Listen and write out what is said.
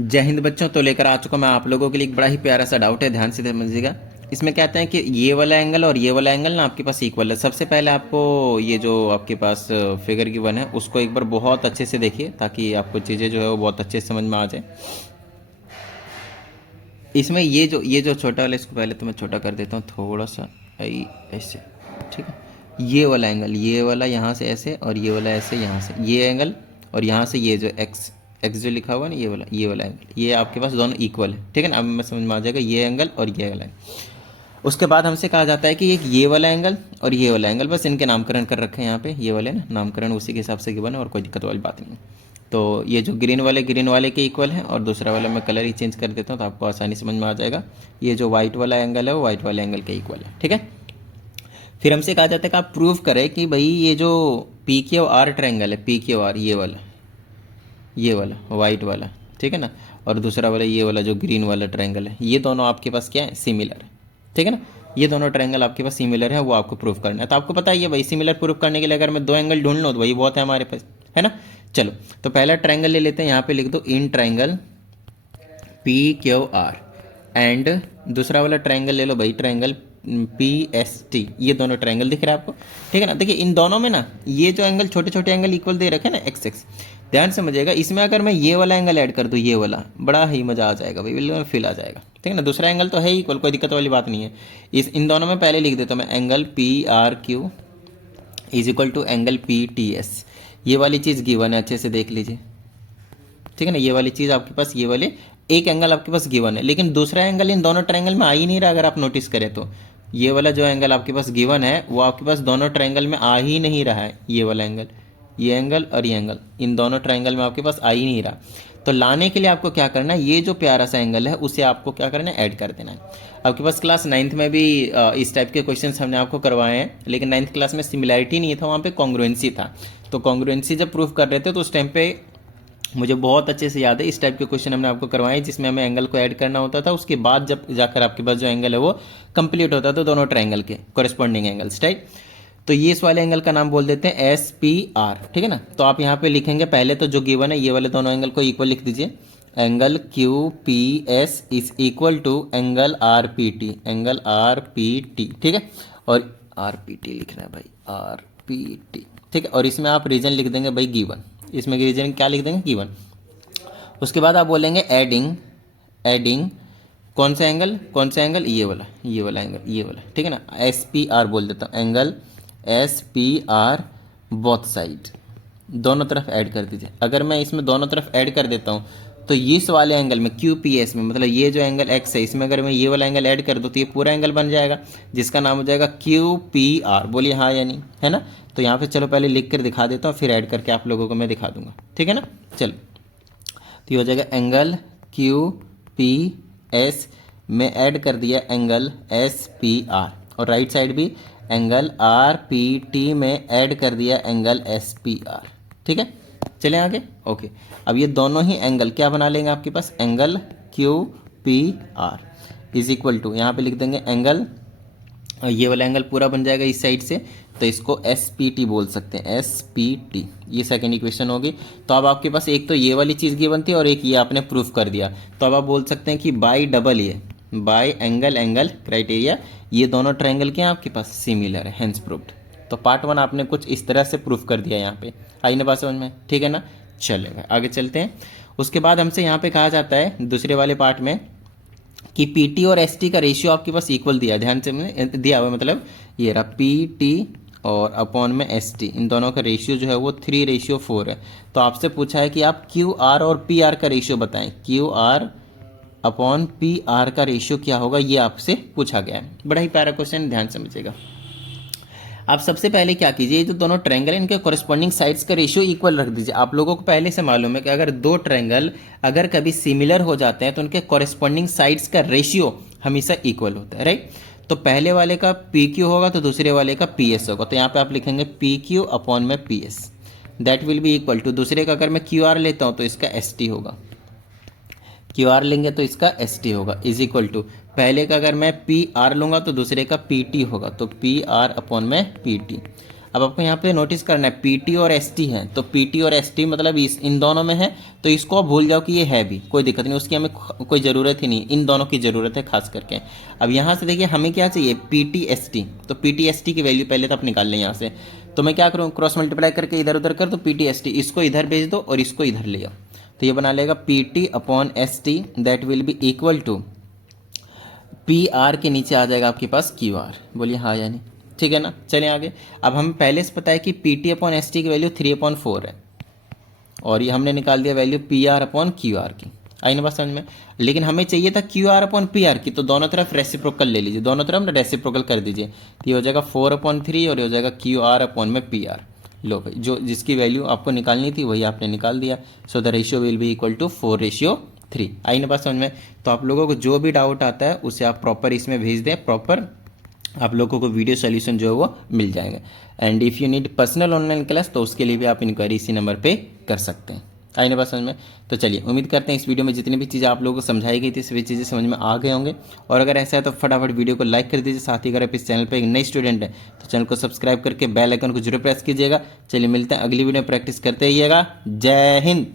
जय हिंद बच्चों। तो लेकर आ चुका मैं आप लोगों के लिए एक बड़ा ही प्यारा सा डाउट है, ध्यान से समझिएगा। इसमें कहते हैं कि ये वाला एंगल और ये वाला एंगल ना आपके पास इक्वल है। सबसे पहले आपको ये जो आपके पास फिगर गिवन है उसको एक बार बहुत अच्छे से देखिए ताकि आपको चीज़ें जो है वो बहुत अच्छे से समझ में आ जाए। इसमें ये जो छोटा वाला, इसको पहले तो मैं छोटा कर देता हूँ थोड़ा सा, ऐसे, ठीक है। ये वाला एंगल, ये वाला यहाँ से ऐसे और ये वाला ऐसे यहाँ से, ये एंगल और यहाँ से ये जो एक्स एक्स जो लिखा हुआ है ना, ये वाला एंगल, ये आपके पास दोनों इक्वल है, ठीक है ना। अब मैं समझ में आ जाएगा ये एंगल और ये वाला एंगल। उसके बाद हमसे कहा जाता है कि एक ये वाला एंगल और ये वाला एंगल, बस इनके नामकरण कर रखे हैं यहाँ पे, ये वाले ना नामकरण उसी के हिसाब से गिवन है और कोई दिक्कत वाली बात नहीं है। तो ये जो ग्रीन वाले के इक्वल है और दूसरा वाला मैं कलर ही चेंज कर देता हूँ तो आपको आसानी समझ में आ जाएगा। ये जो वाइट वाला एंगल है वो वाइट वाले एंगल के इक्वल है, ठीक है। फिर हमसे कहा जाता है कि आप प्रूव करें कि भाई ये जो पी क्यू आर ट्रायंगल है, पी क्यू आर ये वाला वाइट वाला, ठीक है ना, और दूसरा वाला ये वाला जो ग्रीन वाला ट्रायंगल है, ये दोनों आपके पास क्या है, सिमिलर है, ठीक है ना। ये दोनों ट्रायंगल आपके पास सिमिलर है, वो आपको प्रूव करना है। तो आपको पता ही है भाई, सिमिलर प्रूव करने के लिए अगर मैं दो एंगल ढूंढ लूँ तो भाई बहुत है हमारे पास, है ना। चलो, तो पहला ट्रायंगल ले लेते हैं, यहाँ पे लिख दो in triangle P Q R, and दूसरा वाला ट्रायंगल ले लो भाई, ट्रायंगल पी एस टी। ये दोनों ट्रायंगल दिख रहे हैं आपको, ठीक है ना। देखिए इन दोनों में ना ये जो एंगल छोटे छोटे एंगल इक्वल दे रखे हैं ना, एक्स एक्स, ध्यान समझिएगा। इसमें अगर मैं ये वाला एंगल ऐड कर दूँ, ये वाला, बड़ा ही मज़ा आ जाएगा भाई, बिल्कुल फील आ जाएगा, ठीक है ना। दूसरा एंगल तो है इक्वल, कोई दिक्कत वाली बात नहीं है। इन दोनों में पहले लिख देता हूँ मैं, angle P R Q is equal to angle P T S. ये वाली चीज़ गिवन है, अच्छे से देख लीजिए, ठीक है ना। ये वाली चीज़ आपके पास, ये वाले एक एंगल आपके पास गिवन है, लेकिन दूसरा एंगल इन दोनों ट्रायंगल में आ ही नहीं रहा। अगर आप नोटिस करें तो ये वाला जो एंगल आपके पास गिवन है वो आपके पास दोनों ट्रायंगल में आ ही नहीं रहा है। ये वाला एंगल, ये एंगल और ये एंगल, इन दोनों ट्रायंगल में आपके पास आ ही नहीं रहा। तो लाने के लिए आपको क्या करना है, ये जो प्यारा सा एंगल है उसे आपको क्या करना है, ऐड कर देना है। आपके पास क्लास 9th में भी इस टाइप के क्वेश्चंस हमने आपको करवाए हैं, लेकिन 9th क्लास में सिमिलैरिटी नहीं था, वहाँ पे कॉन्ग्रुएंसी था। तो कॉन्ग्रुएंसी जब प्रूफ कर रहे थे तो उस टाइम पे मुझे बहुत अच्छे से याद है, इस टाइप के क्वेश्चन हमने आपको करवाए जिसमें हमें एंगल को ऐड करना होता था। उसके बाद जब जाकर आपके पास जो एंगल है वो कंप्लीट होता था दोनों ट्रायंगल के कॉरेस्पॉन्डिंग एंगल्स, राइट। तो ये इस वाले एंगल का नाम बोल देते हैं एस पी आर, ठीक है ना। तो आप यहाँ पे लिखेंगे पहले तो जो गिवन है ये वाले दोनों एंगल को इक्वल लिख दीजिए, angle Q P S is equal to angle R P T, angle R P T, ठीक है। और आर पी टी लिखना है भाई, आर पी टी, ठीक है। और इसमें आप रीजन लिख देंगे भाई गिवन, इसमें रीजन क्या लिख देंगे, गिवन। उसके बाद आप बोलेंगे एडिंग, एडिंग कौन सा एंगल, कौन सा एंगल, ये वाला एंगल, ये वाला, ठीक है ना। एस पी आर बोल देता हूँ, angle S P R both side, दोनों तरफ ऐड कर दीजिए। अगर मैं इसमें दोनों तरफ ऐड कर देता हूँ तो इस वाले एंगल में क्यू पी एस में, मतलब ये जो एंगल एक्स है, इसमें अगर मैं ये वाला एंगल ऐड कर दूँ तो ये पूरा एंगल बन जाएगा जिसका नाम हो जाएगा क्यू पी आर। बोलिए हाँ या नहीं, है ना। तो यहाँ पे चलो पहले लिख कर दिखा देता हूँ, फिर ऐड करके आप लोगों को मैं दिखा दूंगा, ठीक है ना। चलो, तो ये हो जाएगा एंगल क्यू पी एस में ऐड कर दिया एंगल एस पी आर, और राइट साइड भी एंगल आर पी टी में ऐड कर दिया एंगल एस पी आर, ठीक है। चलें आगे, ओके। अब ये दोनों ही एंगल क्या बना लेंगे आपके पास, angle Q P R is equal to, यहाँ पे लिख देंगे एंगल, ये वाला एंगल पूरा बन जाएगा इस साइड से, तो इसको एस पी टी बोल सकते हैं, एस पी टी। ये सेकेंड इक्वेशन होगी। तो अब आपके पास एक तो ये वाली चीज़ गिवन थी और एक ये आपने प्रूफ कर दिया, तो अब आप बोल सकते हैं कि बाई डबल ये, बाई एंगल एंगल क्राइटेरिया, ये दोनों ट्रायंगल के आपके पास सिमिलर है, हेंस प्रूव्ड। तो पार्ट 1 आपने कुछ इस तरह से प्रूफ कर दिया यहाँ पे, आई ना बात समझ में, ठीक है ना। चलेगा, आगे चलते हैं। उसके बाद हमसे यहाँ पे कहा जाता है दूसरे वाले पार्ट में कि पी टी और एस टी का रेशियो आपके पास इक्वल दिया है, ध्यान से दिया हुआ है, मतलब ये रहा पी टी और अपॉन में एस टी, इन दोनों का रेशियो जो है वो 3:4 है। तो आपसे पूछा है कि आप क्यू आर और पी आर का रेशियो बताएं, Q R upon P R का रेशियो क्या होगा, ये आपसे पूछा गया है। बड़ा ही प्यारा क्वेश्चन, ध्यान समझिएगा। आप सबसे पहले क्या कीजिए, ये जो दोनों ट्रायंगल है इनके कॉरेस्पॉन्डिंग साइड्स का रेशियो इक्वल रख दीजिए। आप लोगों को पहले से मालूम है कि अगर दो ट्रायंगल अगर कभी सिमिलर हो जाते हैं तो उनके कॉरेस्पॉन्डिंग साइड्स का रेशियो हमेशा इक्वल होता है, राइट। तो पहले वाले का पी क्यू होगा तो दूसरे वाले का पी एस होगा, तो यहाँ पे आप लिखेंगे पी क्यू अपॉन में P S, that will be equal to, दूसरे का अगर मैं क्यू आर लेता हूँ तो इसका एस टी होगा, क्यू आर लेंगे तो इसका एस टी होगा, इज इक्वल टू पहले का अगर मैं पी आर लूँगा तो दूसरे का पी टी होगा, तो पी आर अपॉन में पी टी। अब आपको यहाँ पे नोटिस करना है पीटी और एसटी है, तो पीटी और एसटी मतलब इन दोनों में है, तो इसको आप भूल जाओ कि ये है भी, कोई दिक्कत नहीं, उसकी हमें कोई ज़रूरत ही नहीं, इन दोनों की ज़रूरत है खास करके। अब यहाँ से देखिए हमें क्या चाहिए, पीटी एसटी, तो पीटी एसटी की वैल्यू पहले तो आप निकाल लें यहाँ से। तो मैं क्या करूँ, क्रॉस मल्टीप्लाई करके इधर उधर कर दो, पीटी एसटी इसको इधर भेज दो और इसको इधर ले आओ, तो ये बना लेगा PT upon ST, that will be equal to P R के नीचे आ जाएगा आपके पास क्यू आर। बोलिए हाँ या नहीं, ठीक है ना। चलिए आगे। अब हमें पहले से पता है कि P T upon S T की वैल्यू 3/4 है, और ये हमने निकाल दिया value P R upon Q R की। आई ना बात समझ में। लेकिन हमें चाहिए था Q R upon P R की, तो दोनों तरफ रेसिप्रोकल ले लीजिए, दोनों तरफ ना रेसिप्रोकल कर दीजिए, तो ये हो जाएगा 4/3 और ये हो जाएगा क्यू आर अपॉन में पी आर। लो भाई, जो जिसकी वैल्यू आपको निकालनी थी वही आपने निकाल दिया। So the ratio will be equal to 4:3। आई ना बात समझ में। तो आप लोगों को जो भी डाउट आता है उसे आप प्रॉपर इसमें भेज दें, प्रॉपर आप लोगों को वीडियो सोल्यूशन जो है वो मिल जाएगा। And if you need personal online class तो उसके लिए भी आप इंक्वायरी इसी नंबर पे कर सकते हैं। आई ना बात समझ में। तो चलिए, उम्मीद करते हैं इस वीडियो में जितनी भी चीज़ें आप लोगों को समझाई गई थी सभी चीज़ें समझ में आ गए होंगे। और अगर ऐसा है तो फटाफट वीडियो को लाइक कर दीजिए, साथ ही अगर आप इस चैनल पर एक नई स्टूडेंट है तो चैनल को सब्सक्राइब करके बेल आइकन को जरूर प्रेस कीजिएगा। चलिए मिलते हैं अगली वीडियो में, प्रैक्टिस करते रहिएगा। जय हिंद।